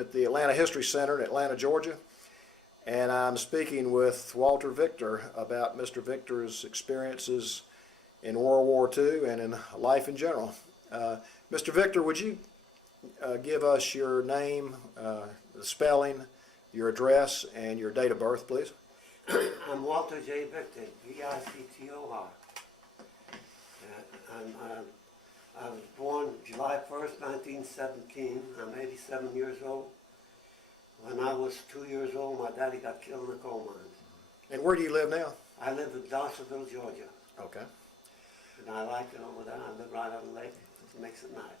at the Atlanta History Center in Atlanta, Georgia, and I'm speaking with Walter Victor about Mr. Victor's experiences in World War II and in life in general. Mr. Victor, would you give us your name, the spelling, your address, and your date of birth, please? I'm Walter J. Victor, V-I-C-T-O-R. I was born July 1st, 1917. I'm 87 years old. When I was 2 years old, my daddy got killed in the coal mines. And where do you live now? I live in Dachau, Georgia. Okay. And I like it over there. I live right on the lake. It makes it nice.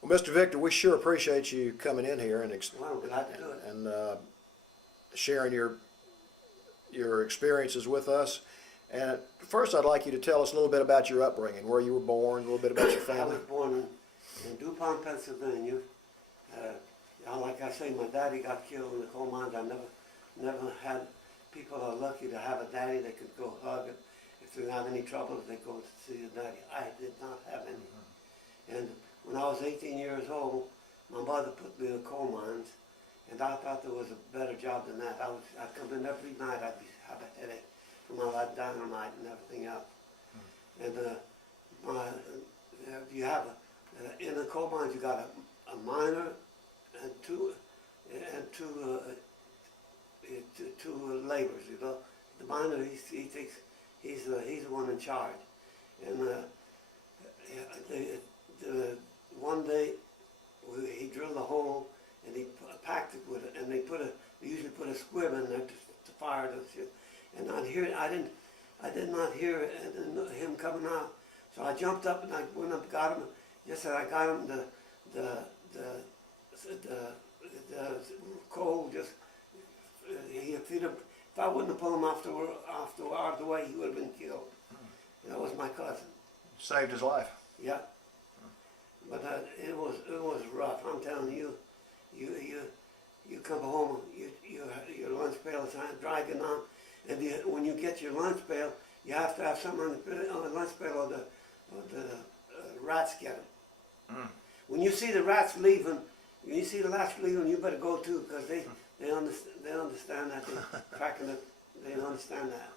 Well, Mr. Victor, we sure appreciate you coming in here and Well, I'm glad to do it. and sharing your experiences with us. And first, I'd like you to tell us a little bit about your upbringing, where you were born, a little bit about your I family. was born in DuPont, Pennsylvania. Like I say, my daddy got killed in the coal mines. I never had people are lucky to have a daddy that could go hug it. If they have any troubles, they go to see the daddy. I did not have any. And when I was 18 years old, my mother put me in the coal mines, and I thought there was a better job than that. I'd come in every night. I'd have a headache from all that dynamite and everything else. And you have in the coal mines, you got a miner and two laborers. You know, the miner he's the one in charge. And one day he drilled a hole and he packed it with it, and they usually put a squib in there to fire the shit. And I did not hear him coming out. So I jumped up and I went up, got him. Just as I got him, the coal just if I wouldn't have pulled him out of the way, he would have been killed. That was my cousin. Saved his life. Yeah. But it was rough. I'm telling you, you come home, your lunch pail is dragging on, and when you get your lunch pail, you have to have something on the lunch pail or the rats get them. When you see the rats leaving, you better go too, because they understand that. They're cracking it. They understand that.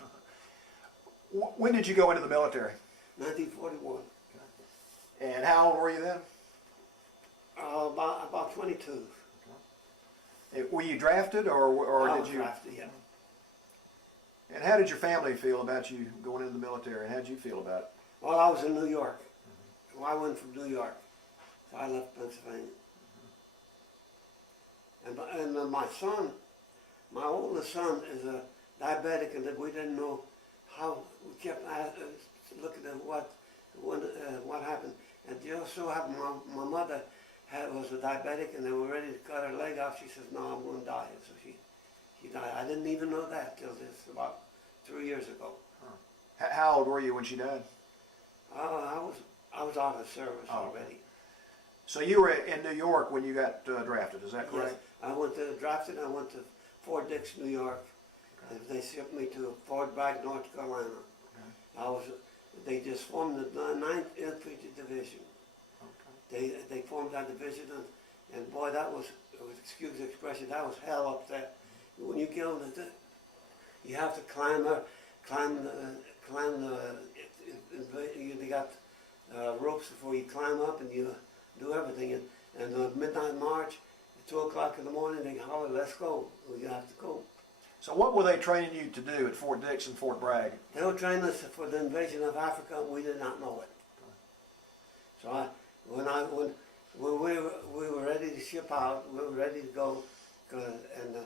When did you go into the military? 1941. And how old were you then? About 22. Were you drafted, or I did was you? drafted, yeah. And how did your family feel about you going into the military, and how did you feel about it? Well, I was in New York. Well, I went from New York, so I left Pennsylvania. And my son, my oldest son, is a diabetic, and we didn't know how. We kept looking at what happened. And just so happened, my mother was a diabetic, and they were ready to cut her leg off. She says, "No, I'm going to die." So she died. I didn't even know that till this about 3 years ago. How old were you when she died? I was out of the service already. So you were in New York when you got drafted, is that correct? Yes, I went to drafted. I went to Fort Dix, New York. And they shipped me to Fort Bragg, North Carolina. They just formed the 9th Infantry Division. They formed that division, and boy, that was excuse the expression, that was hell up there. When you get on you have to climb the. They got ropes before you climb up, and you do everything. And the midnight march, at 2 o'clock in the morning, they holler, "Let's go." Well, you have to go. So what were they training you to do at Fort Dix and Fort Bragg? They were training us for the invasion of Africa, and we did not know it. So when we were ready to ship out, we were ready to go, and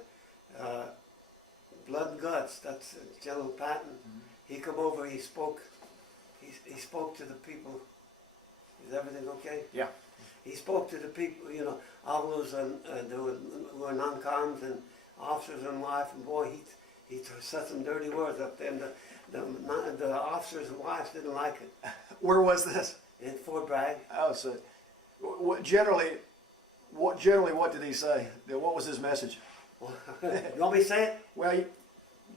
Blood and Guts, that's General Patton, he come over, he spoke to the people. Is everything okay? Yeah. He spoke to the people, you know, all those who were non-coms and officers and wife, and boy, he said some dirty words up there, and the officers and wives didn't like it. Where was this? In Fort Bragg. Oh, so generally, what did he say? What was his message? You want me to say it? Well,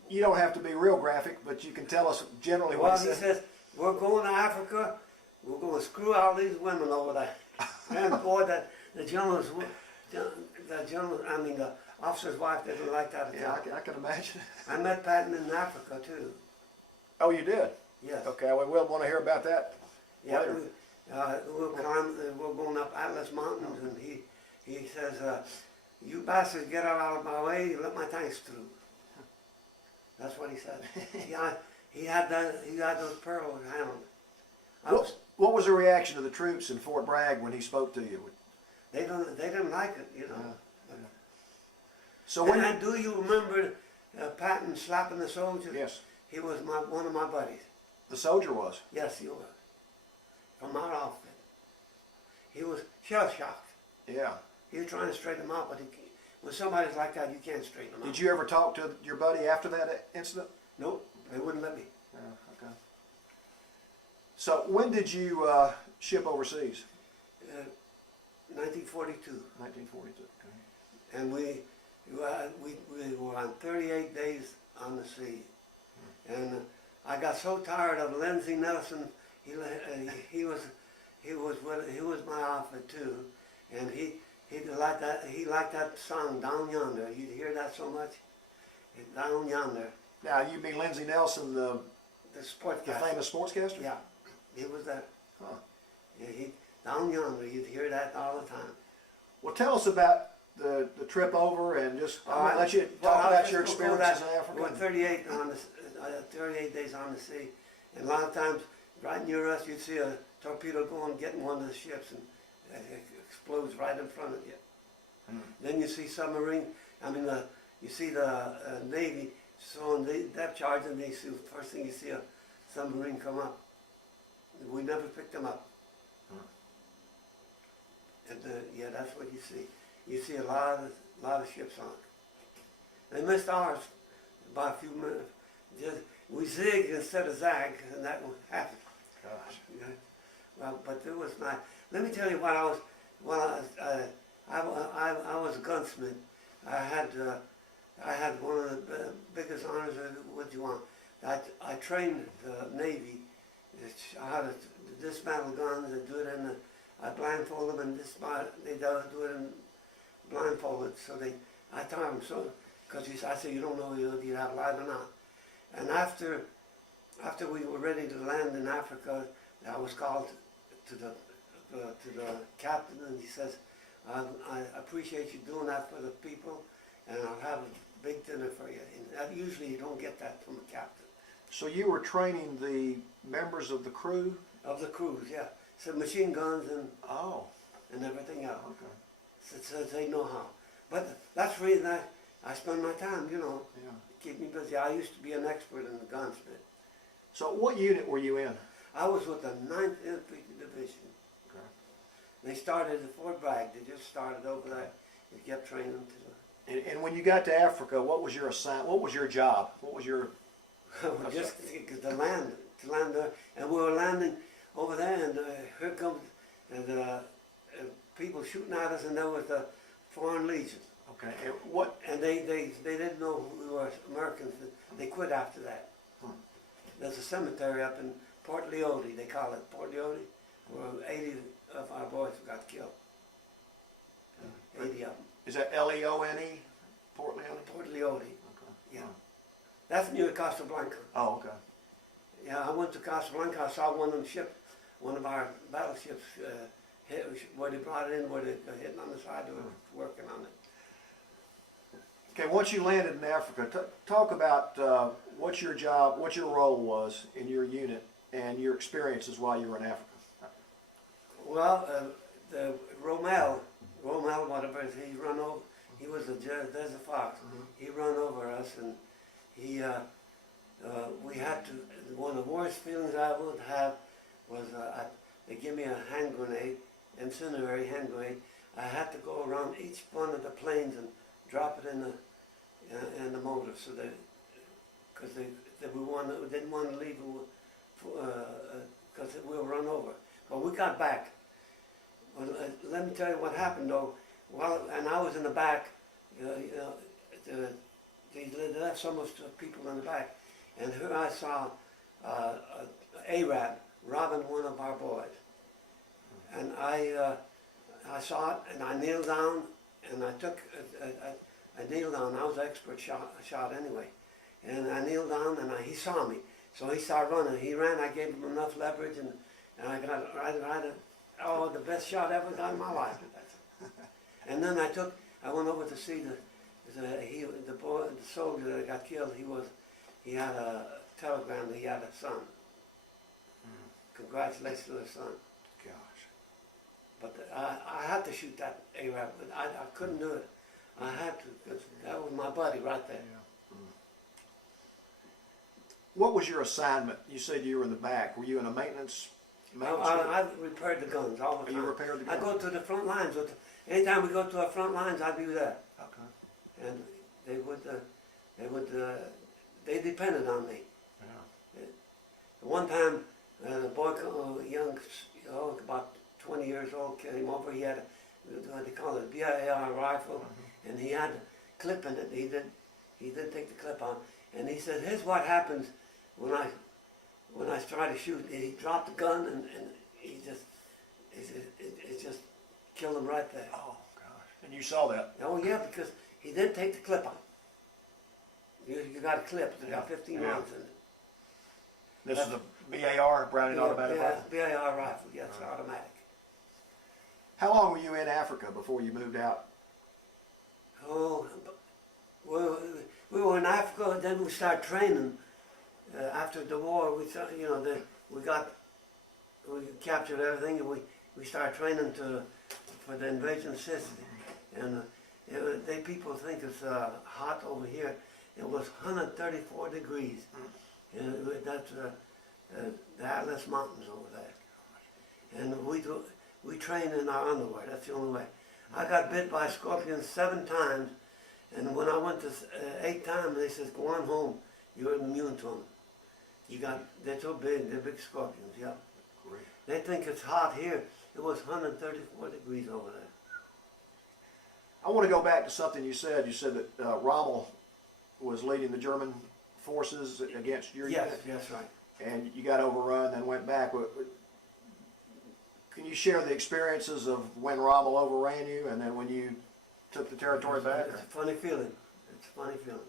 you don't have to be real graphic, but you can tell us generally what Well, he he said. says, "We're going to Africa. We're going to screw all these women over there." And boy, the the general, I mean, the officer's wife didn't like that at Yeah, all. I can imagine. I met Patton in Africa too. Oh, you did? Yes. Okay, well, we'll want to hear about that Yeah, later. we're going up Atlas Mountains, and he says, "You bastards, get out of my way! You let my tanks through." That's what he said. Yeah, he had those pearls handled. What was the reaction of the troops in Fort Bragg when he spoke to you? They didn't like it, you know. So when And do you remember Patton slapping the soldier? yes, He was one of my buddies. the soldier was. Yes, he was. From our outfit. He was shell shocked. Yeah. He was trying to straighten him out, but when somebody's like that, you can't straighten them out. Did you ever talk to your buddy after that incident? Nope, they wouldn't let me. Okay. So when did you ship overseas? 1942. 1942. Okay. And we were on 38 days on the sea. And I got so tired of Lindsey Nelson. He was my outfit too, and he liked that song Down Yonder. You'd hear that so much. Down Yonder. Now you mean Lindsey Nelson, the sportscaster. famous sportscaster? Yeah, he was that. Huh. Yeah, Down Yonder. You'd hear that all the time. Well, tell us about the trip over, and just I'm gonna let you talk about your experiences in Africa. We were 38 days on the sea, and a lot of times right near us you'd see a torpedo going, getting one of the ships, and it explodes right in front of you. Then you see you see the Navy throwing the depth charge, and first thing you see a submarine come up. We never picked them up. And yeah, that's what you see. You see a lot of ships on. They missed ours by a few minutes. We zigged instead of zag, and that happened. Gosh. Yeah. Well, but it was not. Let me tell you what I was. I was a gunsmith. I had one of the biggest honors. What you want? I trained the Navy. How to dismantle guns and do it in the. I blindfold them and they do it in blindfolded. So I taught them so because I said you don't know if you have light or not. And after we were ready to land in Africa, I was called to the captain, and he says, I appreciate you doing that for the people, and I'll have a big dinner for you. And usually you don't get that from a captain. So you were training the members of the crew? Of the crews, yeah. So machine guns and everything else. Okay. So they know how. But that's the reason I spend my time, you know, Yeah. keep me busy. I used to be an expert in the gunsmith. So what unit were you in? I was with the 9th Infantry Division. Okay. They started at Fort Bragg. They just started over there. They kept training them to the... And when you got to Africa, what was your what was your job? What was your... just to land there. And we were landing over there, and here comes people shooting at us, and there was the Foreign Legion. Okay. And what... And they didn't know we were Americans. They quit after that. There's a cemetery up in Port Leone, they call it Port Leone, where 80 of our boys got killed. 80 of them. Is that Leone? Port Leone? Port Leone, Okay. yeah. That's near Casablanca. Oh, okay. Yeah, I went to Casablanca. I saw one of our battleships where they brought it in, where they were hitting on the side, they were working on it. Okay, once you landed in Africa, talk about what your job, what your role was in your unit, and your experiences while you were in Africa. Well, the Rommel, whatever, he was a Desert Fox. He run over us, and we had to, one of the worst feelings I would have was they give me a hand grenade, incendiary hand grenade. I had to go around each one of the planes and drop it in the motor, so that because we didn't want to leave because we were run over. But we got back. Well, let me tell you what happened though. Well, and I was in the back. They left some of the people in the back, and here I saw Arab robbing one of our boys, and I saw it, and I kneeled down, and I took, I kneeled down. I was an expert shot anyway. And I kneeled down, and he saw me. So he started running. He ran. I gave him enough leverage, and I got the best shot I ever got in my life. And then I went over to see the soldier that got killed. He had a telegram that he had a son. Congratulations to his son. Gosh. But I had to shoot that Arab, but I couldn't do it. I had to, because that was my buddy right there. Yeah. What was your assignment? You said you were in the back. Were you in a maintenance? I repaired the guns all the time. You repaired the guns? I go to the front lines. Anytime we go to our front lines, I'd be there. Okay. And they depended on me. Yeah. One time, the boy, young, about 20 years old, came over. He had what they call it, a BIR rifle, and he had a clip in it. He did take the clip on, and he said, "Here's what happens when I try to shoot." He dropped the gun, and it just killed him right there. Oh gosh! And you saw that? Oh yeah, because he did take the clip on. You got a clip. It's got 15 rounds in it. This is a BAR, Browning automatic rifle? BAR rifle, yes, automatic. How long were you in Africa before you moved out? Oh, we were in Africa, then we started training. After the war, we captured everything, and we started training for the invasion of Sicily. And people think it's hot over here. It was 134 degrees. And that's the Atlas Mountains over there. And we train in our underwear. That's the only way. I got bit by scorpions 7 times, and when I went to 8th time, they said, "Go on home. You're immune to them. They're too big. They're big scorpions." Yeah. Great. They think it's hot here. It was 134 degrees over there. I want to go back to something you said. You said that Rommel was leading the German forces against your unit. Yes, right. And you got overrun and went back. Can you share the experiences of when Rommel overran you and then when you took the territory back? It's a funny feeling. It's a funny feeling.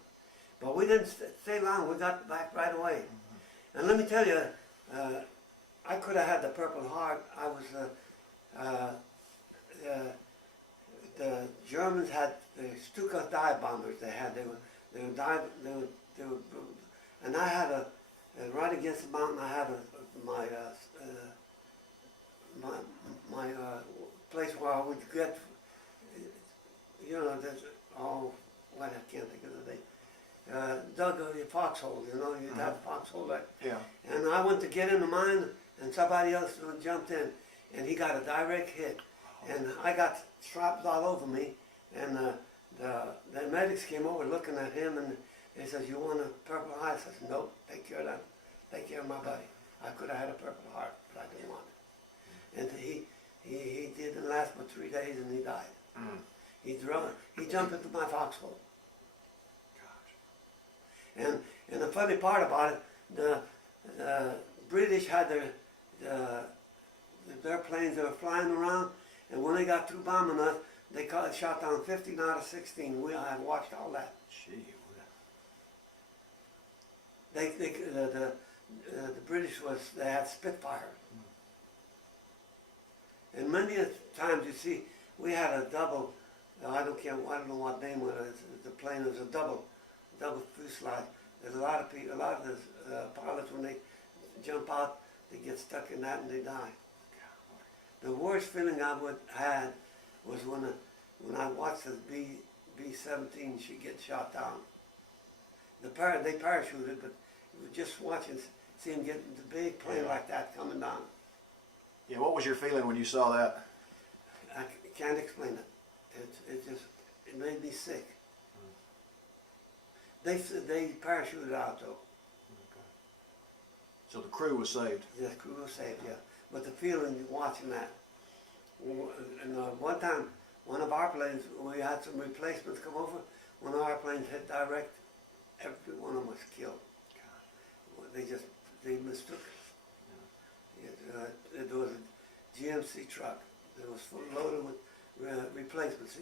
But we didn't stay long. We got back right away. And let me tell you, I could have had the Purple Heart. I was, the Germans had the Stuka dive bombers. They were and I had right against the mountain. I had my place where I would get, there's, I can't think of the name. Dug a foxhole, you'd have a foxhole there. Yeah. And I went to get in the mine, and somebody else jumped in, and he got a direct hit. And I got straps all over me, and the medics came over looking at him, and they said, "You want a Purple Heart?" I said, "Nope, take care of that. Take care of my buddy. I could have had a Purple Heart, but I didn't want it." And he didn't last but 3 days, and he died. He jumped into my foxhole. Gosh. And the funny part about it, the British had their planes that were flying around, and when they got through bombing us, they shot down 15 out of 16. I watched all that. Gee. The British they had Spitfire. And many times you see, we had a double, I don't know what name it is, the plane was a double fuselage. There's a lot of the pilots, when they jump out, they get stuck in that and they die. The worst feeling I had was when I watched the B-17 she get shot down. They parachuted, but just watching, seeing get the big plane like that coming down. Yeah, what was your feeling when you saw that? I can't explain it. It made me sick. They parachuted out though. Okay. So the crew was saved? Yes, crew was saved, yeah. But the feeling watching that. And one time, one of our planes, we had some replacements come over. One of our planes hit direct. Every one of them was killed. They mistook it. It was a GMC truck that was full loaded with replacements.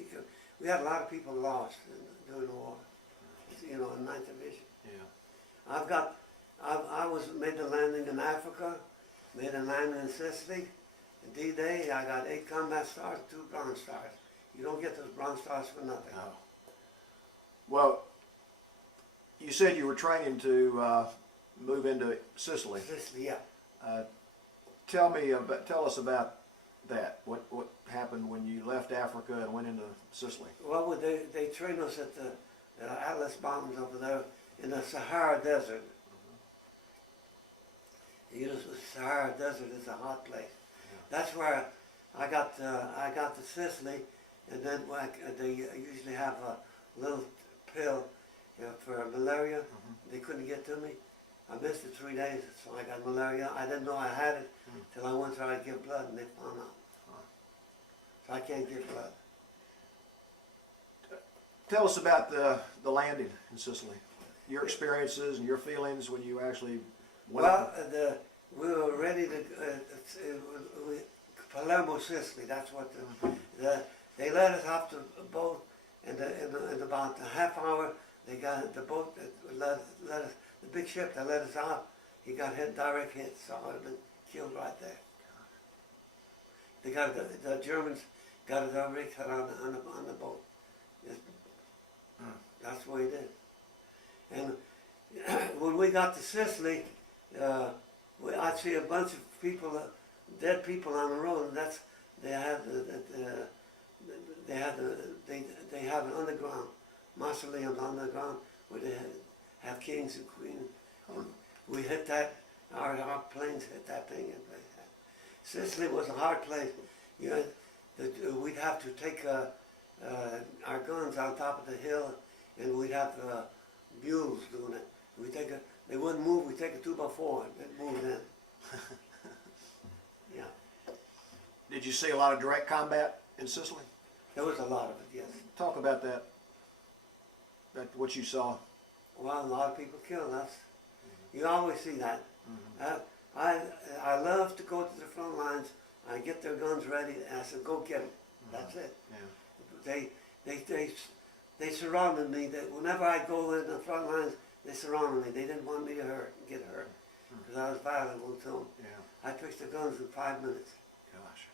we had a lot of people lost during the war, you know, in 9th Division. Yeah. I made a landing in Africa, made a landing in Sicily. In D-Day, I got 8 combat stars, 2 bronze stars. You don't get those bronze stars for nothing. No. Well, you said you were training to move into Sicily. Sicily, yeah. Tell us about that. What happened when you left Africa and went into Sicily? Well, they trained us at the Atlas Mountains over there in the Sahara Desert. You know, the Sahara Desert is a hot place. Yeah. That's where I got to Sicily, and then they usually have a little pill, you know, for malaria. They couldn't get to me. I missed it 3 days, so I got malaria. I didn't know I had it till I went to give blood, and they found out. So I can't give blood. Tell us about the landing in Sicily. Your experiences and your feelings when you actually went. Well, we were ready to Palermo, Sicily. That's what they let us off the boat, and in about a half hour they got the boat that let us. The big ship that let us out, he got direct hit, so I would have been killed right there. They got the Germans got a direct hit on the boat. That's what he did. And when we got to Sicily, I'd see a bunch of people, dead people on the road. And they have an underground mausoleum underground where they have kings and queens. We hit that. Our planes hit that thing. Sicily was a hard place. You know, we'd have to take our guns on top of the hill, and we'd have mules doing it. They wouldn't move. We'd take a 2x4 and they'd move in. Yeah. Did you see a lot of direct combat in Sicily? There was a lot of it. Yes. Talk about that. What you saw. Well, a lot of people killed us. You always see that. I love to go to the front lines. I get their guns ready, and I said, "Go get them." That's it. Yeah. They surrounded me. Whenever I go in the front lines, they surrounded me. They didn't want me to get hurt, because I was valuable to them. Yeah. I fixed the guns in 5 minutes. Gosh.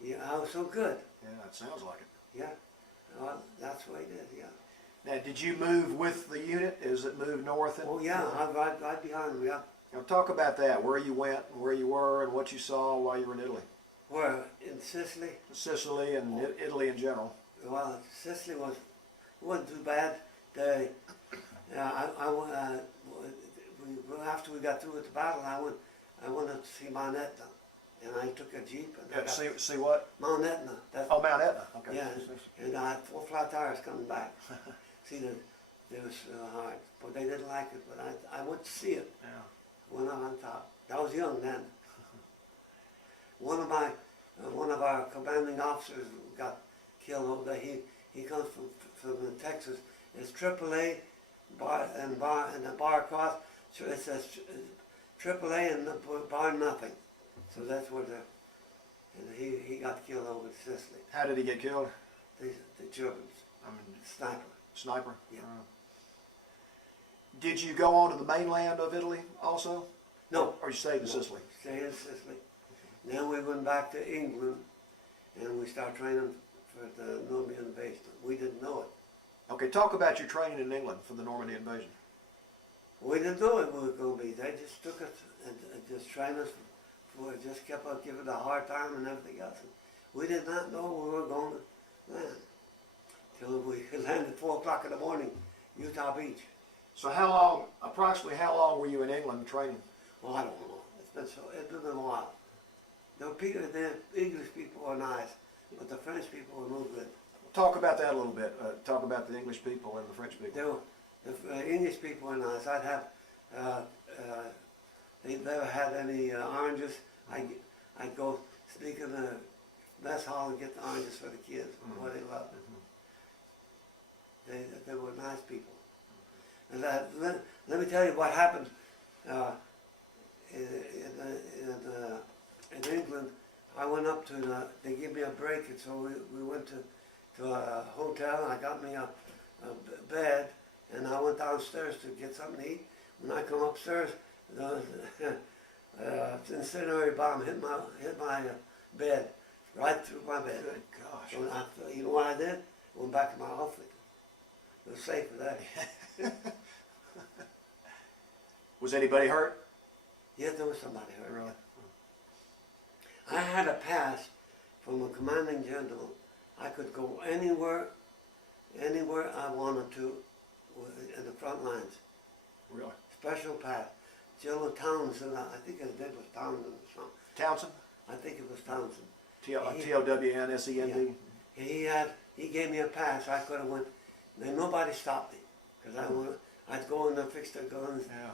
Yeah, I was so good. Yeah, it sounds like it. Yeah. Well, that's what I did. Yeah. Now, did you move with the unit? Is it moved north? Oh yeah, right behind them. Yeah. Now talk about that. Where you went, where you were, and what you saw while you were in Italy. Where in Sicily? Sicily and Italy in general. Well, Sicily wasn't too bad. After we got through with the battle, I went up to see Mount Etna, and I took a jeep. And see what? Mount Etna. Oh, Mount Etna. Okay. Yeah, and I had 4 flat tires coming back. See, it was hard, but they didn't like it. But I went to see it. Yeah. Went out on top. I was young then. One of our commanding officers got killed over there. He comes from Texas. It's AAA and the bar across. So it says AAA and the bar nothing. So that's where and he got killed over in Sicily. How did he get killed? The Germans. I mean, sniper. Sniper? Yeah. Did you go on to the mainland of Italy also? No. Or you stayed in Sicily? Stayed in Sicily. Then we went back to England, and we started training for the Normandy invasion. We didn't know it. Okay, talk about your training in England for the Normandy invasion. We didn't know it was going to be. They just took us and just trained us. Just kept on giving it a hard time and everything else. And we did not know we were going to land till we landed at 4 o'clock in the morning, Utah Beach. So approximately how long were you in England training? Well, I don't know. It's been a while. The English people were nice, but the French people were no good. Talk about that a little bit. Talk about the English people and the French people. The English people were nice. I'd have, they never had any oranges. I'd go sneak in the mess hall and get the oranges for the kids. Boy, they loved it. They were nice people. And let me tell you what happened in England. I went up to they gave me a break, and so we went to to a hotel, and I got me a bed, and I went downstairs to get something to eat. When I come upstairs, the incendiary bomb hit my bed, right through my bed. Good gosh. So you know what I did? Went back to my outfit. It was safe for that. Was anybody hurt? Yeah, there was somebody hurt. Really? I had a pass from a commanding general. I could go anywhere I wanted to in the front lines. Really? Special pass. General Townsend, I think his name was Townsend or something. Townsend? I think it was Townsend. T-O-W-N-S-E-N-D? He gave me a pass. I could have went. Then nobody stopped me because I'd go in there, fix their guns. Yeah.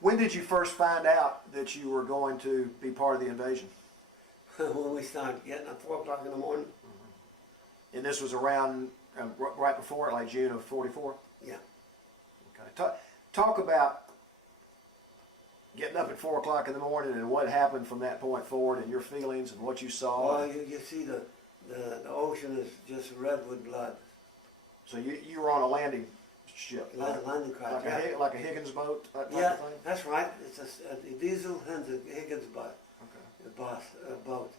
When did you first find out that you were going to be part of the invasion? When we started getting at 4 o'clock in the morning. And this was around right before, like June of '44? Yeah. Okay. Talk about getting up at 4 o'clock in the morning and what happened from that point forward and your feelings and what you saw. Well, you see the ocean is just red with blood. So you were on a landing ship? Landing craft, yeah. Like a Higgins boat type Yeah, of thing? that's right. It's a diesel Higgins boat. Okay. Boat.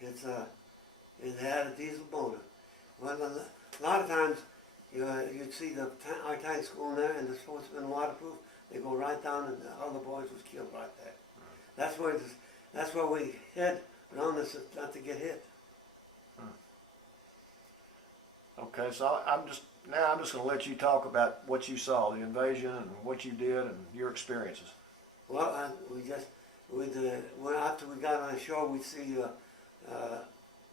It had a diesel motor. Well, a lot of times you'd see our tanks going there, and they're supposed to be waterproof. They go right down, and all the boys was killed right there. Right. That's where we hid around us not to get hit. Okay, so I'm just going to let you talk about what you saw, the invasion, and what you did, and your experiences. Well, after we got on shore, we'd see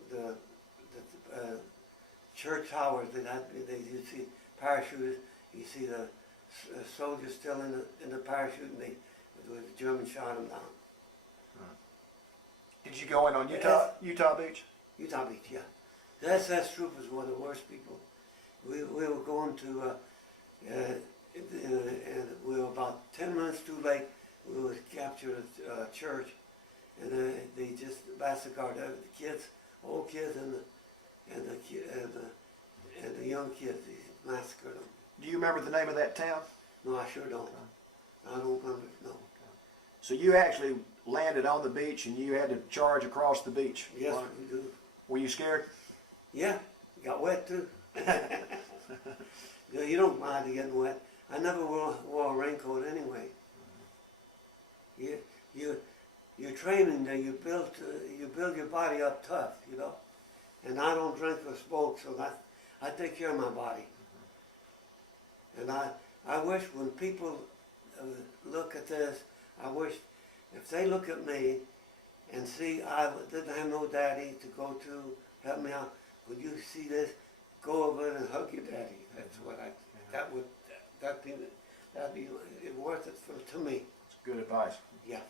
the church towers. You'd see parachutists. You see the soldiers still in the parachute, and the Germans shot them down. Did you go in on Utah Beach? Utah Beach, yeah. The SS troopers were the worst people. We were going to, and we were about 10 minutes too late. We were captured a church, and they just massacred the kids, old kids, and the young kids. They massacred them. Do you remember the name of that town? No, I sure don't. I don't remember. No. So you actually landed on the beach, and you had to charge across the beach. Yes, we do. Were you scared? Yeah, got wet too. You don't mind getting wet. I never wore a raincoat anyway. You're training there. You build your body up tough, you know. And I don't drink or smoke, so I take care of my body. And I wish when people look at this, I wish if they look at me and see I didn't have no daddy to go to help me out. Would you see this? Go over and hug your daddy. That's what that'd be worth it to me. That's good advice. Yeah.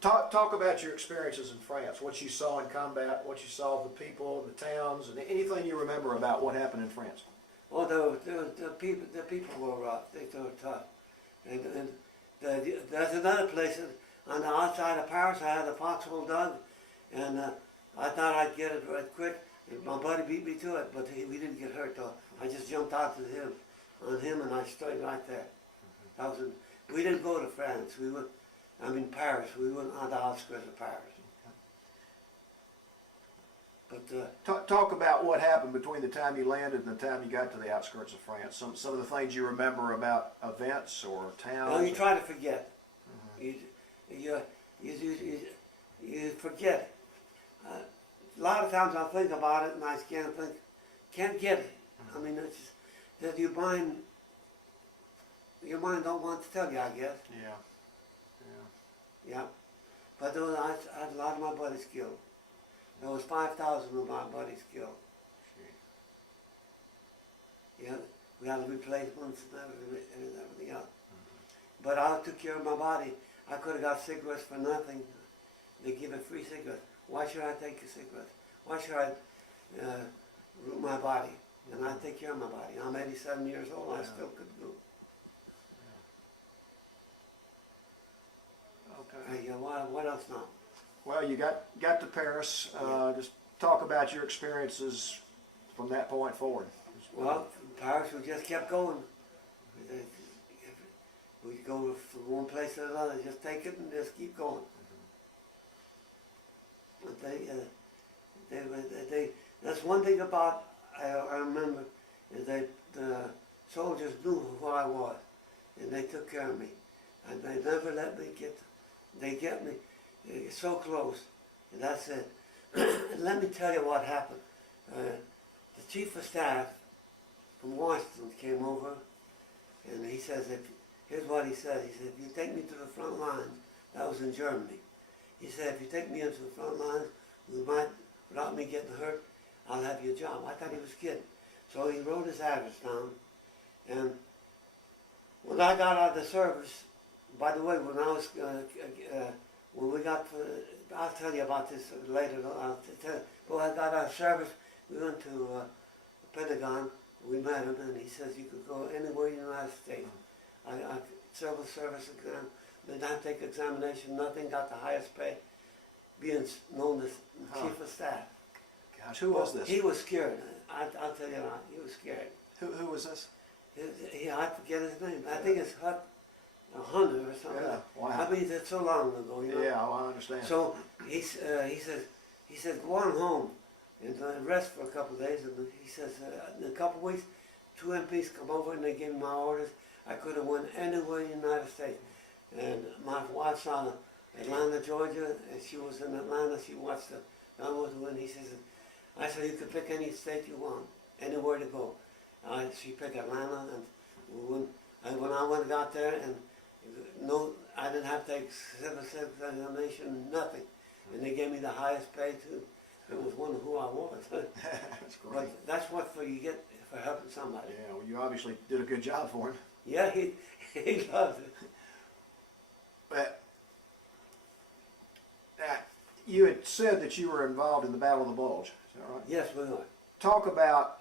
Talk about your experiences in France. What you saw in combat. What you saw of the people, the towns, and anything you remember about what happened in France. Well, the people were rough. They were tough. And there's another place on the outside of Paris. I had a foxhole dug, and I thought I'd get it right quick. My buddy beat me to it, but we didn't get hurt though. I just jumped out on him, and I stayed right there. We didn't go to France. Paris. We went on the outskirts of Paris. But talk about what happened between the time you landed and the time you got to the outskirts of France. Some of the things you remember about events or towns. well, you try to forget. You forget. A lot of times I think about it and I can't get it. I mean, it's just that your mind don't want to tell you, I guess. Yeah. But I had a lot of my buddies killed. There was 5,000 of my buddies killed. Yeah, we had replacements and everything else. But I took care of my body. I could have got cigarettes for nothing. They give it free cigarettes. Why should I take a cigarette? Why should I root my body? And I take care of my body. I'm 87 years old. I still could go. Okay. What else now? Well, you got to Paris. Just talk about your experiences from that point forward. Well, Paris, we just kept going. We go from one place to another, just take it and just keep going. But that's one thing about, I remember, is that the soldiers knew who I was, and they took care of me. And they never let me they get me so close, and that's it. And let me tell you what happened. The chief of staff from Washington came over, and he says, here's what he said. He said, if you take me to the front lines, that was in Germany. He said, if you take me into the front lines, without me getting hurt, I'll have your job. I thought he was kidding. So he wrote his address down, and when I got out of the service, by the way, when we got, I'll tell you about this later. When I got out of service, we went to the Pentagon. We met him, and he says you could go anywhere in the United States. I civil service exam, did not take examination, nothing, got the highest pay, being known as chief of staff. Gosh, who was this? He was scared. I'll tell you now, he was scared. Who was this? I forget his name. I think it's Hunter or something. Yeah, wow. I mean, that's so long ago, you know. Yeah, well, I understand. So he says, go on home and rest for a couple of days. And he says, in a couple of weeks, 2 MPs come over and they gave me my orders. I could have went anywhere in the United States. And my wife's on Atlanta, Georgia, and she was in Atlanta. She watched the Donald win. He says, I said, you can pick any state you want, anywhere to go. She picked Atlanta, and when I went got there, and no, I didn't have to take civil examination, nothing. And they gave me the highest pay too. It was one of who I was. That's great. But that's what you get for helping somebody. Yeah, well, you obviously did a good job for him. Yeah, he loved it. But you had said that you were involved in the Battle of the Bulge. Is that right? Yes, we were. Talk about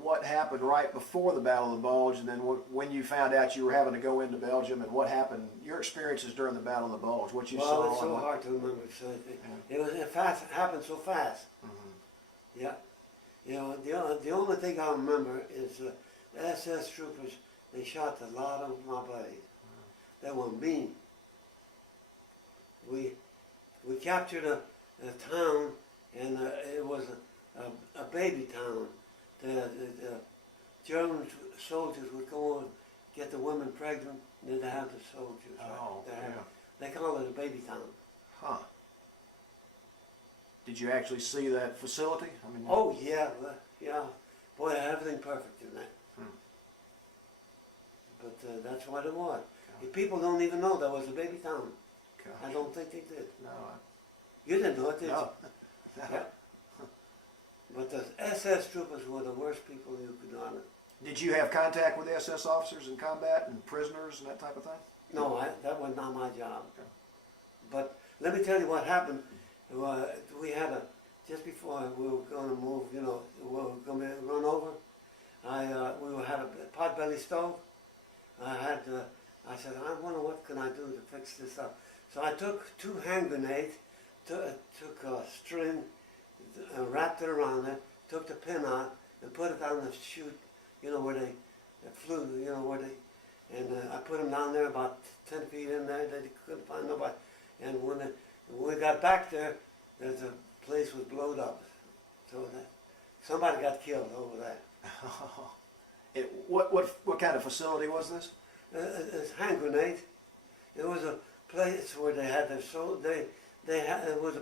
what happened right before the Battle of the Bulge, and then when you found out you were having to go into Belgium, and what happened, your experiences during the Battle of the Bulge, what you saw. Well, it's so hard to remember. So it happened so fast. Mm-hmm. Yeah. You know, the only thing I remember is the SS troopers, they shot a lot of my buddies. They were mean. We captured a town, and it was a baby town. The German soldiers would go and get the women pregnant, and then they have the soldiers. Oh, right? yeah. They call it a baby town. Huh. Did you actually see that facility? I mean, Oh yeah, yeah. Boy, everything perfect in that. But that's what it was. Okay. People don't even know there was a baby town. Gosh. I don't think they did. No. You didn't know it, did No. you? Yeah. But the SS troopers were the worst people you could honor. Did you have contact with SS officers in combat and prisoners and that type of thing? No, that was not my job. Okay. But let me tell you what happened. We had just before we were going to move, you know, we were going to run over, we had a pot-belly stove. I said, I wonder what can I do to fix this up. So I took 2 hand grenades, took a string, wrapped it around it, took the pin out, and put it on the chute, you know, where they flew, you know, where they, and I put them down there about 10 feet in there. They couldn't find nobody. And when we got back there, the place was blown up. So somebody got killed over that. What kind of facility was this? It's hand grenades. It was a place where they had their it was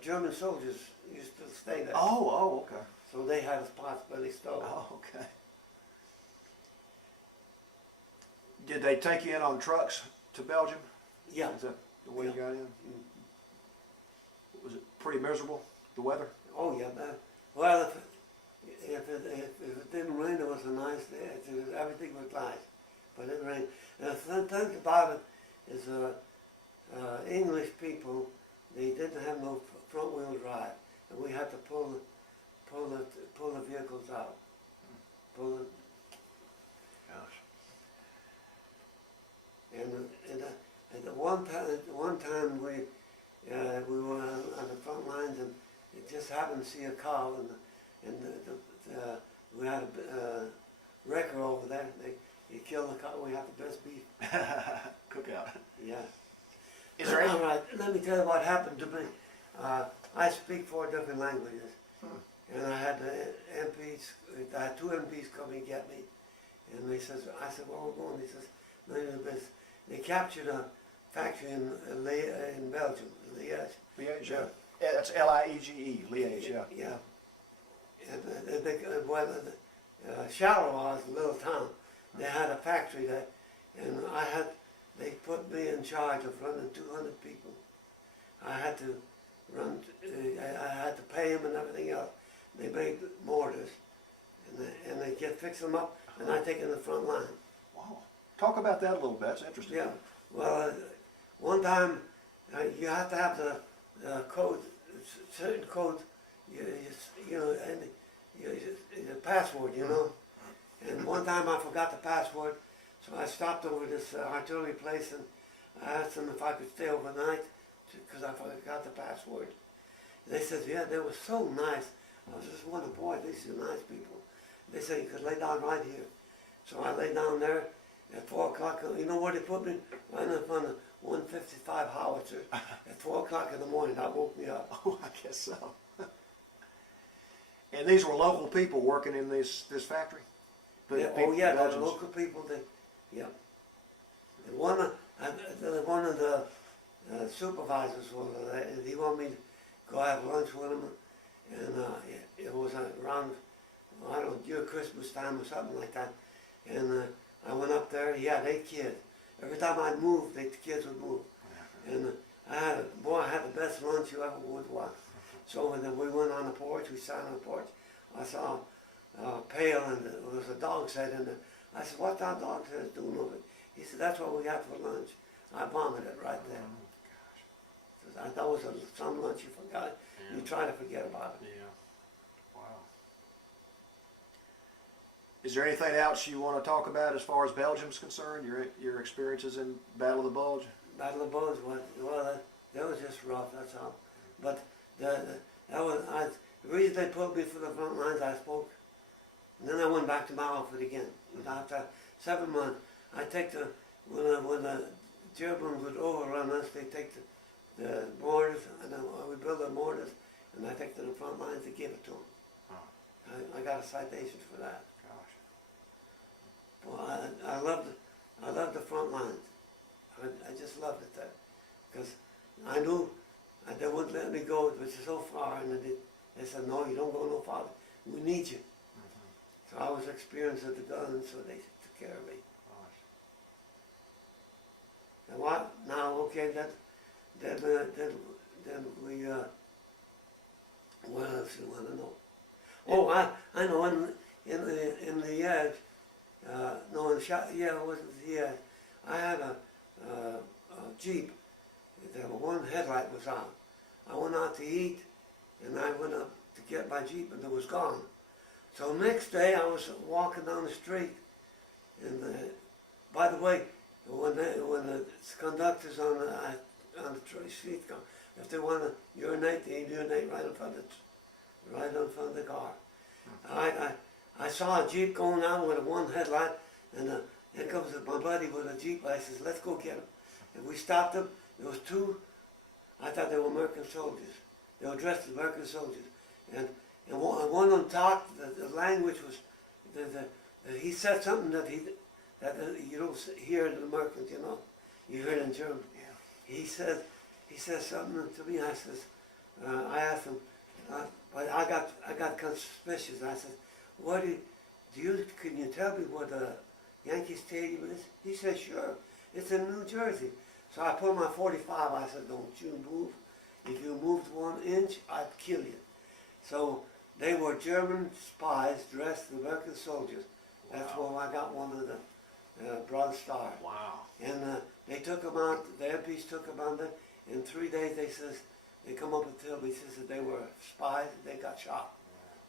German soldiers used to stay there. Oh, okay. So they had a pot-belly stove. Oh, okay. Did they take you in on trucks to Belgium? Yeah. Is that the way you got in? Mm. Was it pretty miserable, the weather? Oh yeah. Well, if it didn't rain, it was a nice day. Everything was nice, but it rained. And the thing about it is, English people, they didn't have no front-wheel drive, and we had to pull the vehicles out. Pull it. Gosh. And at one time we were on the front lines, and it just happened to see a cow, and we had a wrecker over there. They killed the cow. We had the best beef. Cookout. Yeah. Is there any? All right. Let me tell you what happened to me. I speak 4 different languages, and I had the MPs. I had 2 MPs come and get me, and they says, I said, "Where we're going?" He says, "None of this." They captured a factory in Belgium, Liège. Liège, yeah. Yeah, that's Liege, Liège, yeah. Yeah. And Charleroi is a little town. They had a factory there, and they put me in charge of running 200 people. I had to run, I had to pay them and everything else. They made mortars, and they fix them up, and I take in the front line. Wow. Talk about that a little bit. That's interesting. Yeah. Well, one time you have to have the code, certain code, you know, and the password, you know. And one time I forgot the password, so I stopped over this artillery place, and I asked them if I could stay overnight because I forgot the password. And they said, yeah, they were so nice. I was just wondering, boy, these are nice people. They said you could lay down right here. So I lay down there at 4 o'clock. You know where they put me? Right in front of 155 howitzer. At 4 o'clock in the morning, that woke me up. Oh, I guess so. And these were local people working in this factory? Yeah, oh yeah, the local people. Yeah. And one of the supervisors was there, and he wanted me to go have lunch with him, and it was around, I don't know, near Christmas time or something like that. And I went up there. He had 8 kids. Every time I'd move, the kids would move. And I had the best lunch you ever would want. So when we went on the porch, we sat on the porch. I saw a pail, and there was a dog's head in there. I said, "What's that dog's head doing over it?" He said, "That's what we had for lunch." I vomited right there. Oh, gosh. That was some lunch you forgot. Yeah. You try to forget about it. Yeah. Wow. Is there anything else you want to talk about as far as Belgium's concerned? Your experiences in Battle of the Bulge? Battle of the Bulge that was just rough. That's all. But the reason they put me for the front lines, I spoke. And then I went back to my outfit again. After 7 months, when the Germans would overrun us, they take the mortars, and we build the mortars, and I take to the front lines to give it to them. Oh. I got a citation for that. Gosh. Well, I loved the front lines. I just loved it there, because I knew they wouldn't let me go. It was so far, and they said, "No, you don't go no farther. We need you." So I was experienced with the guns, so they took care of me. And what? Now, okay, then we, what else you want to know? Oh, I know, in the edge, no, it wasn't the edge. I had a Jeep. One headlight was out. I went out to eat, and I went up to get my Jeep, and it was gone. So next day I was walking down the street, and by the way, when the conductors on the street come, if they want to urinate, they urinate right in front of the car. I saw a Jeep going out with one headlight, and here comes my buddy with a Jeep. I says, "Let's go get him." And we stopped them. There was 2. I thought they were American soldiers. They were dressed as American soldiers, and one of them talked. The language was, he said something that you don't hear in Americans, you know. You hear it in German. Yeah. He said something to me. I says, I asked him, but I got kind of suspicious. I said, can you tell me where the Yankee Stadium is? He said, "Sure, it's in New Jersey." So I put my 45. I said, "Don't you move. If you moved 1 inch, I'd kill you." So they were German spies dressed as American soldiers. That's where I got one of the Bronze Star. Wow. And they took them out, the MPs took them out there. In 3 days, they come up and tell me, says they were spies, they got shot.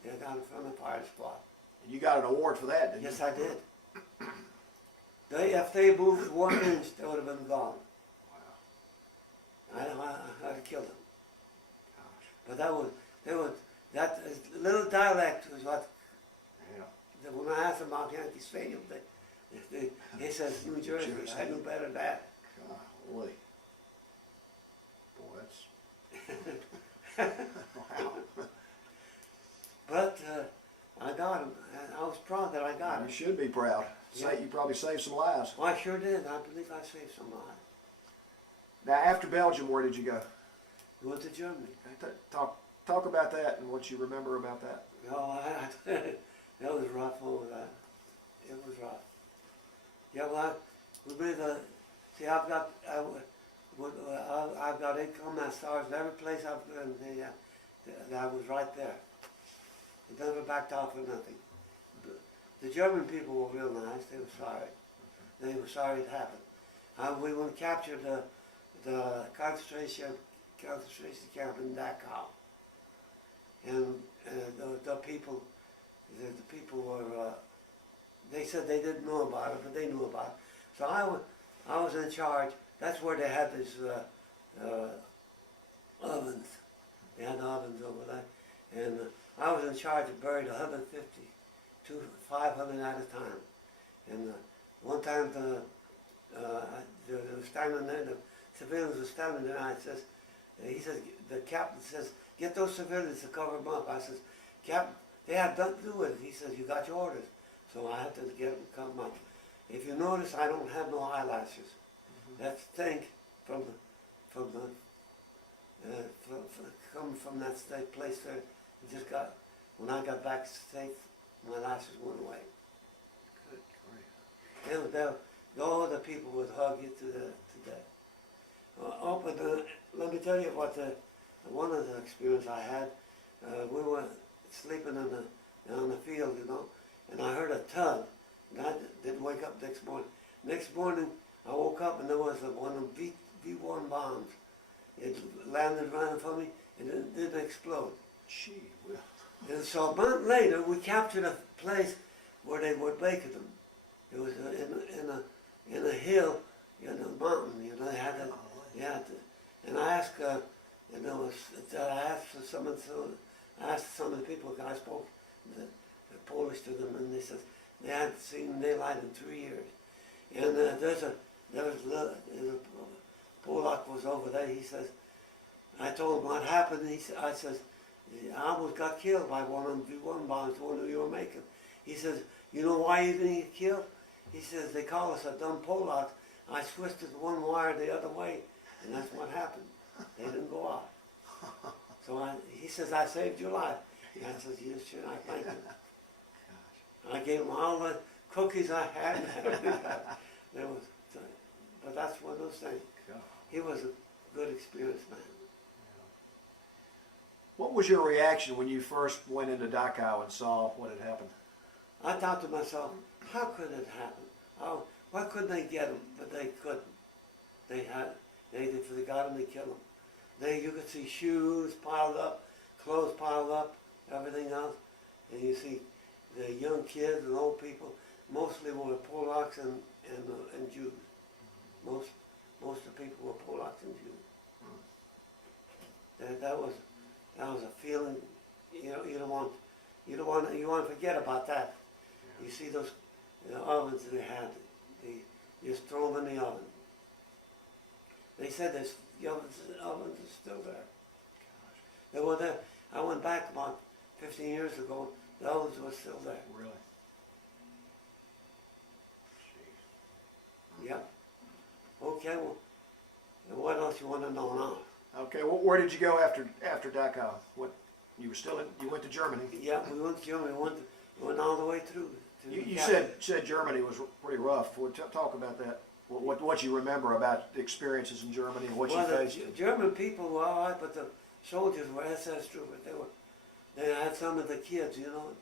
They got in front of the fire squad. And you got an award for that, didn't you? Yes, I did. If they moved 1 inch, they would have been gone. Wow. I had to kill them. Gosh. But There was that little dialect was what. Yeah. When I asked them about Yankee Stadium, they says New Jersey. I knew better than that. Golly. Boy, that's wow. But I got him, and I was proud that I got him. You should be proud. Yeah. You probably saved some lives. Well, I sure did. I believe I saved some lives. Now, after Belgium, where did you go? We went to Germany. Talk about that and what you remember about that. No, that was rough over that. It was rough. Yeah, well, we made see, I've got 8 combat stars in every place I've been. I was right there. They never backed off or nothing. The German people were real nice. They were sorry. They were sorry it happened. We went captured the concentration camp in Dachau, and the people were. They said they didn't know about it, but they knew about it. So I was in charge. That's where they had these ovens. They had ovens over there, and I was in charge of buried 150 to 500 at a time. And one time they were standing there, the civilians were standing there, and he says, the captain says, get those civilians to cover them up. I says, Captain, they had nothing to do with it. He says, you got your orders. So I had to get them to come up. If you notice, I don't have no eyelashes. That stink come from that state place there. It just got, when I got back to the States, my lashes went away. Good grief. All the people would hug you to death. Let me tell you what one of the experience I had. We were sleeping on the field, you know, and I heard a tug. And I didn't wake up next morning. Next morning, I woke up and there was one of them V1 bombs. It landed right in front of me and it didn't explode. Gee, well. And so a month later, we captured a place where they were baking them. It was in a hill, in a mountain. You know, they had to, and I asked, and there was, I asked some of the people. I spoke the Polish to them, and they said they hadn't seen daylight in 3 years. And there was a Polak was over there. He says, I told him what happened. I says, I almost got killed by one of them V1 bombs, one that you were making. He says, you know why you didn't get killed? He says, they call us a dumb Polak. I twisted one wire the other way, and that's what happened. They didn't go off. So he says, I saved your life. I says, you should. I thank you. I gave him all the cookies I had. But that's one of those things. He was a good experience, man. What was your reaction when you first went into Dachau and saw what had happened? I thought to myself, how could it happen? Oh, why couldn't they get him? But they couldn't. They got him, they killed him. You could see shoes piled up, clothes piled up, everything else. And you see the young kids and old people, mostly were Polacks and Jews. Most of the people were Polacks and Jews. That was a feeling, you want to forget about that. You see those ovens they had, you just throw them in the oven. They said the ovens are still there. They were there. I went back about 15 years ago. The ovens were still there. Really? Jeez. Yeah. Okay. Well, what else you want to know now? Okay. Well, where did you go after Dachau? You went to Germany. Yeah, we went to Germany. We went all the way through. You said Germany was pretty rough. Well, talk about that. What you remember about the experiences in Germany and what you faced? The German people were all right, but the soldiers were SS troopers. They had some of the kids, you know.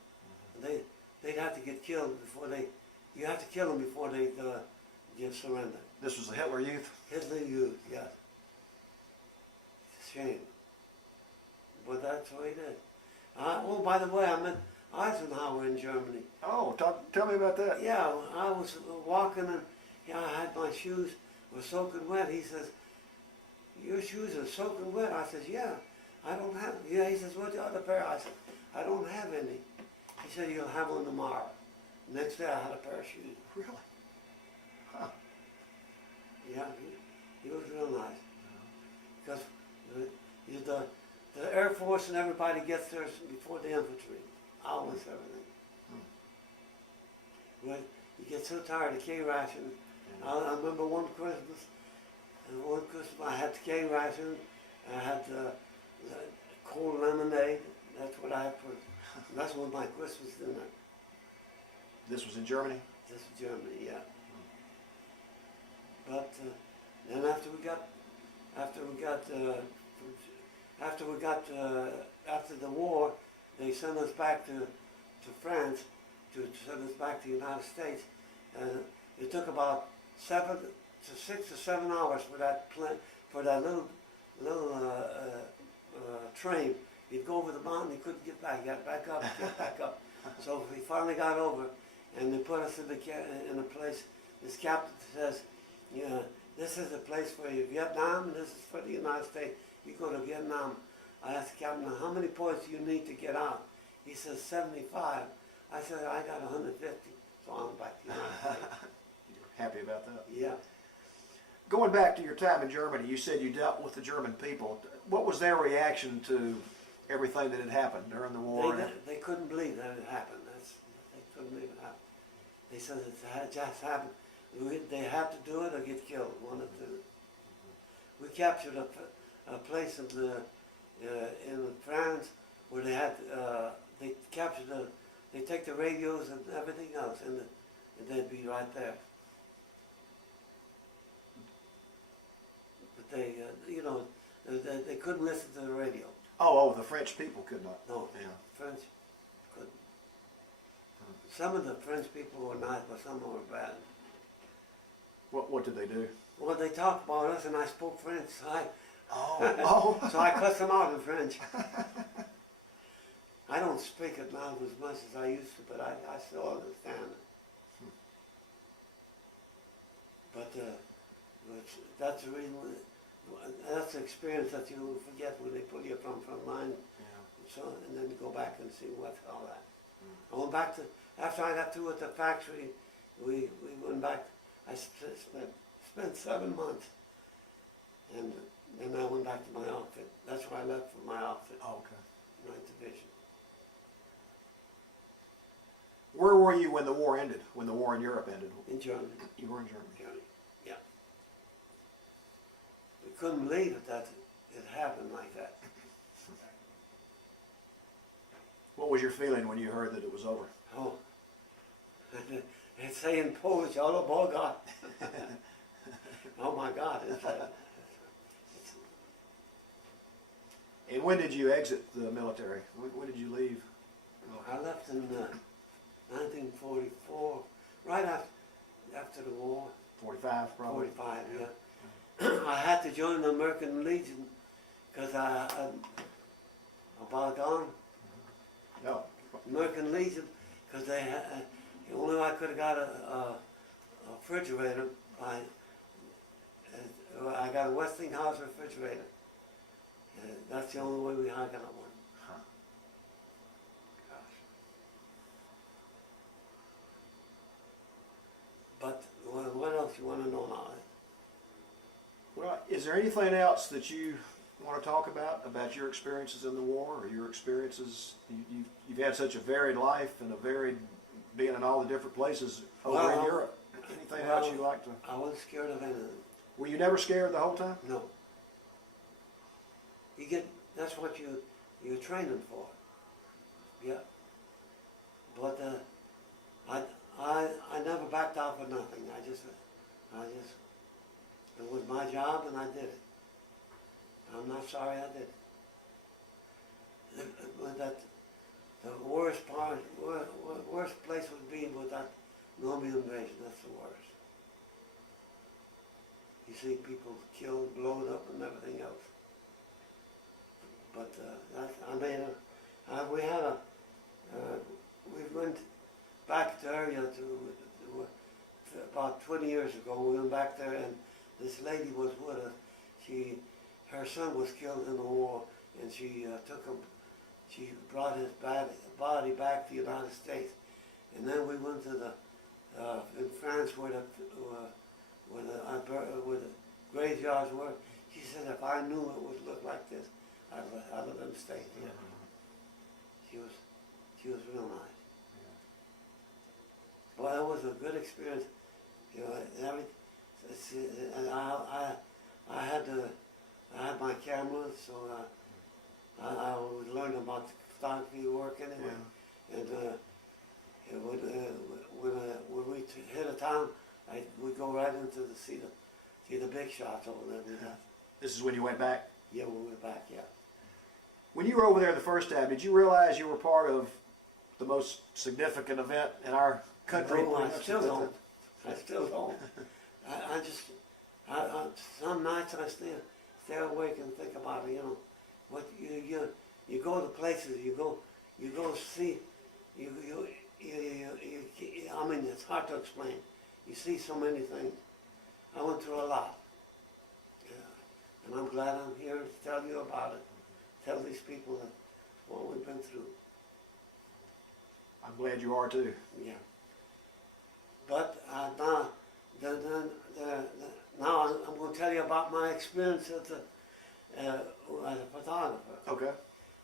They'd have to get killed before you have to kill them before they give surrender. This was the Hitler Youth? Hitler Youth, yes. It's a shame. But that's what he did. Oh, by the way, I met Eisenhower in Germany. Oh, tell me about that. Yeah, I was walking and I had my shoes were soaking wet. He says, your shoes are soaking wet. I says, yeah. I don't have, yeah, he says, what's the other pair? I said, I don't have any. He said, you'll have one tomorrow. Next day I had a pair of shoes. Really? Huh. Yeah, he was real nice. Because the Air Force and everybody gets there before the infantry. Always everything. But you get so tired of K ration. I remember one Christmas I had the K ration. I had the cold lemonade. That's what I put. That's what my Christmas dinner. This was in Germany? This is Germany, yeah. But then after the war, they sent us back to France, to send us back to the United States. It took about 6 or 7 hours for that little train. He'd go over the mountain, he couldn't get back. He got back up, get back up. So we finally got over, and they put us in a place. This captain says, "Yeah, this is the place for you, Vietnam, and this is for the United States. You go to Vietnam." I asked the captain, "How many points do you need to get out?" He says, 75. I said, "I got 150, so I'm back to the United States." You're happy about that? Yeah. Going back to your time in Germany, you said you dealt with the German people. What was their reaction to everything that had happened during the war? They couldn't believe that it happened. They couldn't believe it happened. They said it just happened. They had to do it or get killed, one of the two. We captured a place in France where they had they captured they take the radios and everything else, and they'd be right there. But they couldn't listen to the radio. Oh, the French people could not. No, Yeah. French couldn't. Some of the French people were nice, but some were bad. What did they do? Well, they talked about us, and I spoke French, so Oh. I cussed them out in French. I don't speak it now as much as I used to, but I still understand it. But that's the reason. That's the experience that you forget when they pull you from front line. Yeah. So, and then go back and see what's all that. I went back to, after I got through with the factory, we went back. I spent 7 months, and then I went back to my outfit. That's where I left for my outfit. Oh, okay. 9th Division. Where were you when the war ended? When the war in Europe ended? In Germany. You were in Germany. Yeah. We couldn't believe that it happened like that. What was your feeling when you heard that it was over? Oh, it's saying Polish, "Oh, Boga." Oh my God. And when did you exit the military? When did you leave? I left in 1944, right after the war. 45, probably. 45, yeah. I had to join the American Legion because I'm about gone. No. American Legion, because they had, the only way I could have got a refrigerator I got a Westinghouse refrigerator. That's the only way I got one. Huh. Gosh. But what else you want to know now? Well, is there anything else that you want to talk about your experiences in the war, or your experiences? You've had such a varied life and a varied being in all the different places over in Europe. Anything else you'd like to? I wasn't scared of anything. Were you never scared the whole time? No. That's what you're training for. Yeah. But I never backed out for nothing. It was my job and I did it. I'm not sorry I did it. The worst place would be with that Normandy invasion. That's the worst. You see people killed, blown up, and everything else. But we went back to area to about 20 years ago. We went back there, and this lady was with us. Her son was killed in the war, and she took him. She brought his body back to the United States, and then we went to the in France where the graveyards were. She said if I knew it would look like this, I'd let them stay here. She was real nice. Well, it was a good experience, you know. And I had my camera, so I was learning about photography work anyway. Yeah. And when we hit a town, we'd go right into the see the big shots over there. This is when you went back? Yeah, when we went back, yeah. When you were over there the first time, did you realize you were part of the most significant event in our country? No, I still don't. I still don't. Some nights I stay awake and think about it. You know, what you go to places, you go see, I mean, it's hard to explain. You see so many things. I went through a lot, and I'm glad I'm here to tell you about it. Tell these people that what we've been through. I'm glad you are too. Yeah. But now I'm going to tell you about my experience as a photographer. Okay.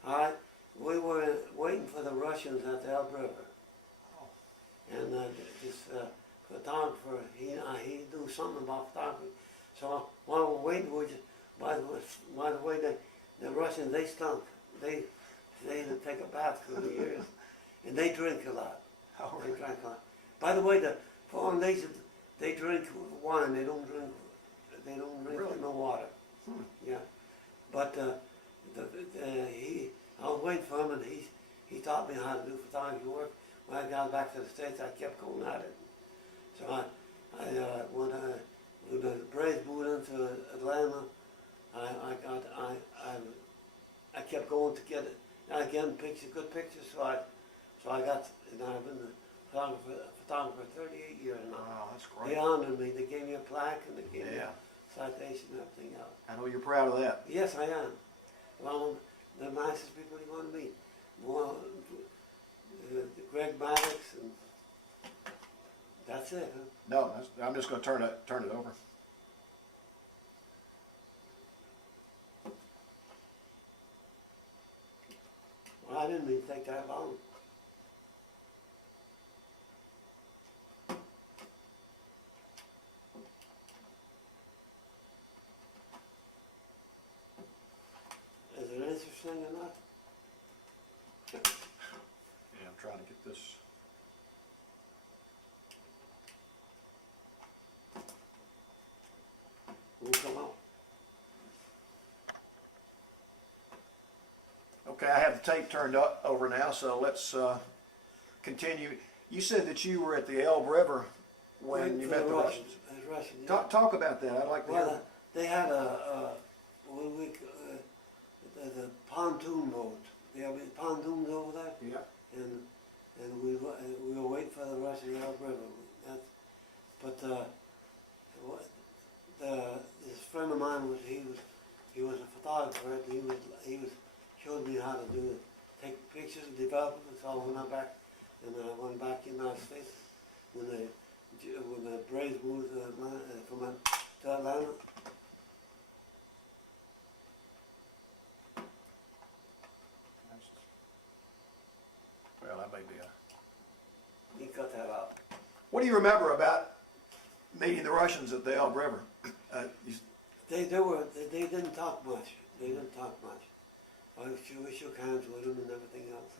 All right. We were waiting for the Russians at the Elbe River. Oh. And this photographer, he knew something about photography. So while we're waiting, by the way, the Russians, they stunk. They didn't take a bath for years. And they drink a lot. Oh, They drank a lot. By the way, the foreign nations, they drink wine. They don't drink Really? no water. Yeah. But I was waiting for him, and he taught me how to do photography work. When I got back to the States, I kept going at it. So when the Braves moved into Atlanta, I kept going to get it. Again, good pictures. So I got, and I've been a photographer 38 years now. Wow, that's great. They honored me. They gave me a plaque, and they gave me Yeah. a citation and everything else. I know you're proud of that. Yes, I am. Well, the nicest people you want to meet. Well, Greg Maddox, and that's it. Huh? No, I'm just going to turn it over. Well, I didn't mean to take that long. Is it interesting or not? Yeah, I'm trying to get this. Will come out. Okay, I have the tape turned over now, so let's continue. You said that you were at the Elbe River when you met the Russians. Russians, yeah. Talk about that. I'd like to hear. Well, they had the pontoon boat. They have pontoons over there, Yeah. and we were waiting for the Russian Elbe River. This friend of mine he was a photographer, and he showed me how to do it, take pictures, develop them. So I went back to the United States when the Braves moved to Atlanta. Well, that may be a. He cut that out. What do you remember about meeting the Russians at the Elbe River? They didn't talk much. They didn't talk much. We shook hands with them and everything else.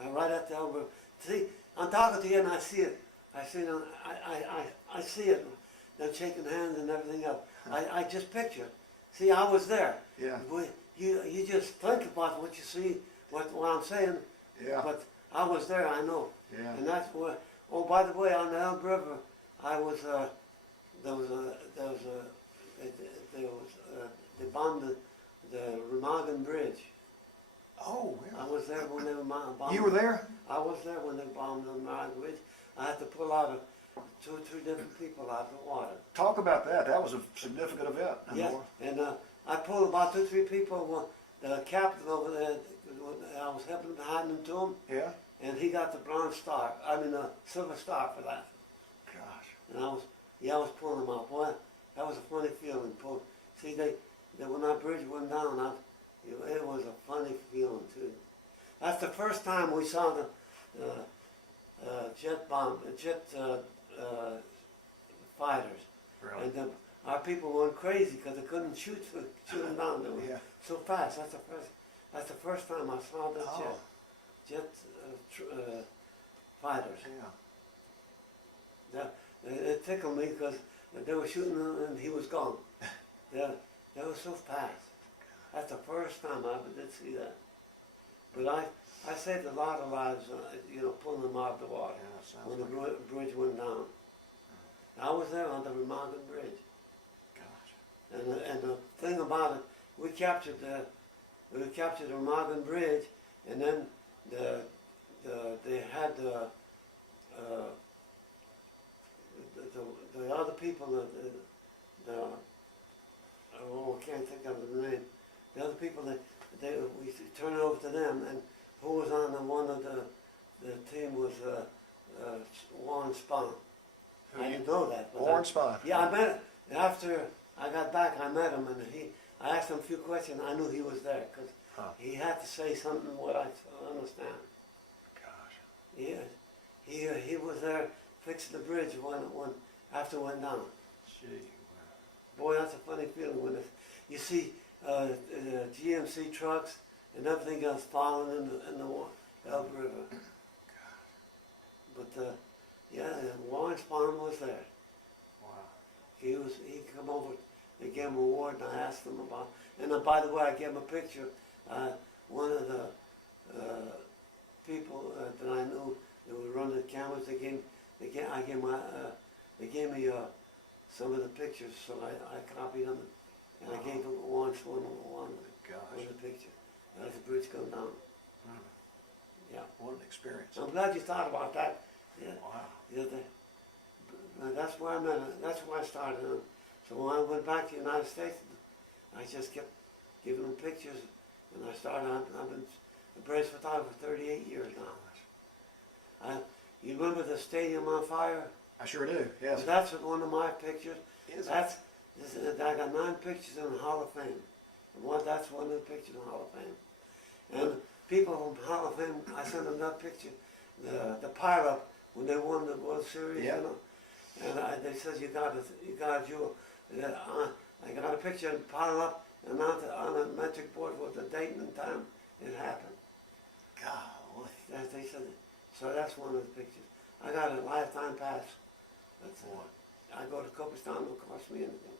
Mm-hmm. Right at the Elbe River. See, I'm talking to you and I see it. I see it. Them shaking hands and everything else. I just picture. See, I was there. Yeah. You just think about what you see, what I'm saying. Yeah. But I was there. I know. Yeah. And that's where. Oh, by the way, on the Elbe River, they bombed the Remagen Bridge. Oh, yeah. I was there when they bombed. You were there? I was there when they bombed the Remagen Bridge. I had to pull out 2 or 3 different people out of the water. Talk about that. That was a significant event. Yes, and I pulled about 2 or 3 people. the captain over there, I was helping behind him to him, Yeah. and he got the bronze star. I mean, the silver star for that. Gosh. And I was pulling them out. Boy, that was a funny feeling. See, when that bridge went down, it was a funny feeling too. That's the first time we saw the jet fighters. Really? And our people went crazy because they couldn't shoot them down. They were Yeah. so fast. That's the first time I saw the Oh. jet fighters. Yeah. It tickled me because they were shooting him and he was gone. They were so fast. That's the first time I ever did see that. But I saved a lot of lives, pulling them out of the water Yeah, sounds when the like bridge went down. I was there on the Remagen Bridge. Gosh. And the thing about it, we captured the Remagen Bridge, and then they had the other people I can't think of the name. The other people we turned it over to them, and who was on one of the team was Warren Spahn. I didn't know that. But Warren Spahn. Yeah, I met him. After I got back, I met him, and I asked him a few questions. I knew he was there because he had to say something what I understand. Gosh. Yeah, he was there fixing the bridge after it went down. Gee. Boy, that's a funny feeling when you see GMC trucks and everything else falling in the Elbe River. But Warren Spahn was there. Wow. He come over. They gave him an award, and I asked him about. And by the way, I gave him a picture. One of the people that I knew that would run the cameras, they gave me some of the pictures, so I copied them, and I gave him one Gosh. the picture as the bridge come down. Yeah. What an experience. I'm glad you thought about that. Yeah. Wow. Yeah, that's where I met him. That's where I started. So when I went back to the United States, I just kept giving them pictures, and I started. I've been a bridge photographer for 38 years now. You remember the stadium on fire? I sure do. Yes. That's one of my pictures. Is I got 9 pictures in the Hall of Fame. And that's one of the pictures in the Hall of Fame. And people from Hall of Fame, I sent them that picture, the pileup when they won the World Series, Yeah. And they said you got a jewel. I got a picture and piled up, and on a metric board with the date and time it happened. Golly. They said, so that's one of the pictures. I got a lifetime pass. I go to Cooperstown, it don't cost me anything.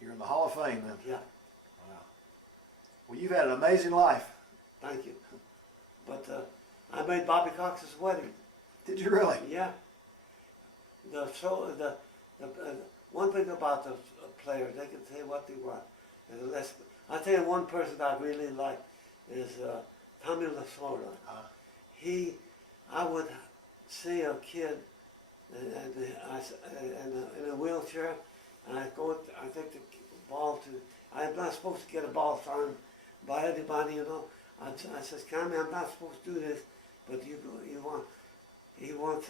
You're in the Hall of Fame then. Yeah, Wow. Well, you've had an amazing life. thank you. But I made Bobby Cox's wedding. Did you really? Yeah. One thing about the players, they can say what they want. I'll tell you one person that I really like is Tommy Lasorda. I would see a kid in a wheelchair, and I take the ball I'm not supposed to get a ball thrown by anybody, I says, Tommy, I'm not supposed to do this, but he wants,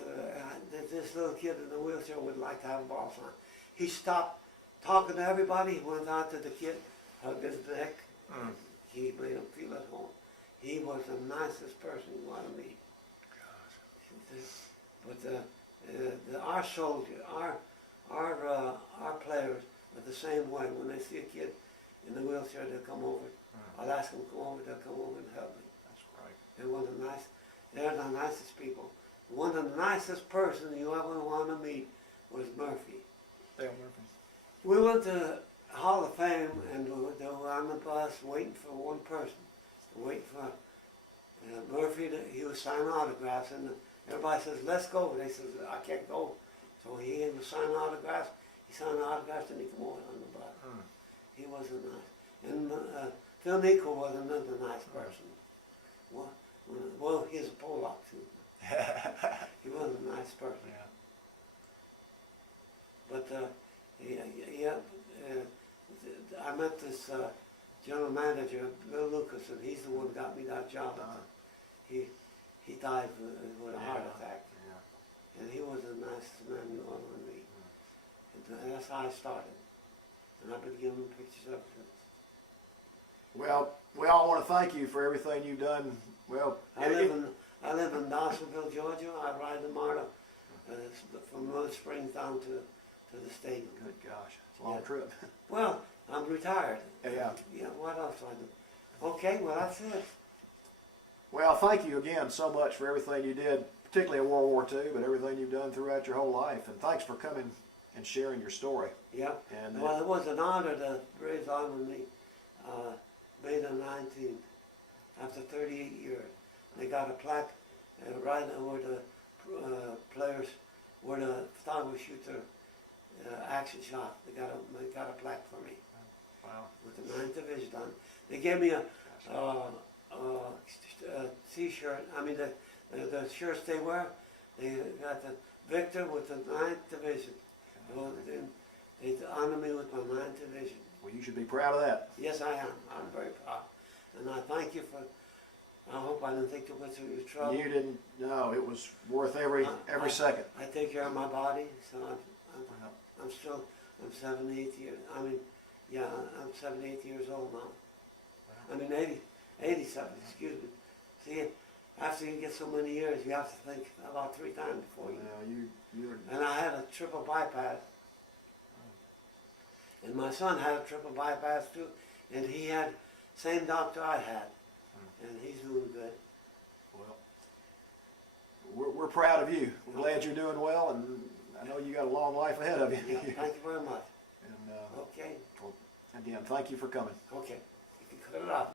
this little kid in a wheelchair would like to have a ball thrown. He stopped talking to everybody, he went out to the kid, hugged his neck, he made him feel at home. He was the nicest person you want to meet. But our soldiers, our players are the same way. When they see a kid in the wheelchair, they'll come over. I'll ask them to come over, they'll come over and help me. That's great. They're the nicest people. One of the nicest person you ever want to meet was Murphy. Dale Murphy. We went to Hall of Fame, and they were on the bus waiting for one person. Waiting for Murphy, he was signing autographs, and everybody says, let's go. They said, I can't go. So he was signing autographs. He signed autographs, and he came over on the bus. He wasn't nice. And Phil Nico was another nice person. Well, he's a Polak, too. He was a nice person. Yeah. But I met this general manager, Bill Lucas, and he's the one who got me that job. He died with a heart attack. Yeah. And he was the nicest man you ever would meet. And that's how I started. And I've been giving him pictures ever since. Well, we all want to thank you for everything you've done. Well, I live in Dawsonville, Georgia. I ride the MARTA from Rose Springs down to the stadium. Good gosh, it's a long trip. Well, I'm retired. Yeah. Yeah, what else do I do? Okay, well that's it. Well, thank you again so much for everything you did, particularly in World War II, but everything you've done throughout your whole life. And thanks for coming and sharing your story. Yeah. And Well, it was an honor to raise on me May the 19th, after 38 years. They got a plaque right where the players, where the photographer shoots their action shot. They got a plaque for me. Wow. With the 9th Division on. They gave me a t-shirt, I mean the shirts they wear, they got the Victor with the 9th Division. Well, they honor me with my 9th Division. Well, you should be proud of that. Yes, I am. I'm very proud. And I thank you for, I hope I didn't take too much of your trouble. You didn't, no, it was worth every second. I take care of my body, so I'm still, I'm 78 years, I mean, yeah, I'm 78 years old now. I mean 87, excuse me. See, after you get so many years, you have to think about 3 times before you. You're. And I had a triple bypass. And my son had a triple bypass too, and he had same doctor I had, and he's doing good. Well, we're proud of you. We're glad you're doing well, and I know you got a long life ahead of you. Yeah, thank you very much. And Okay. well, again, thank you for coming. Okay. You can cut it off.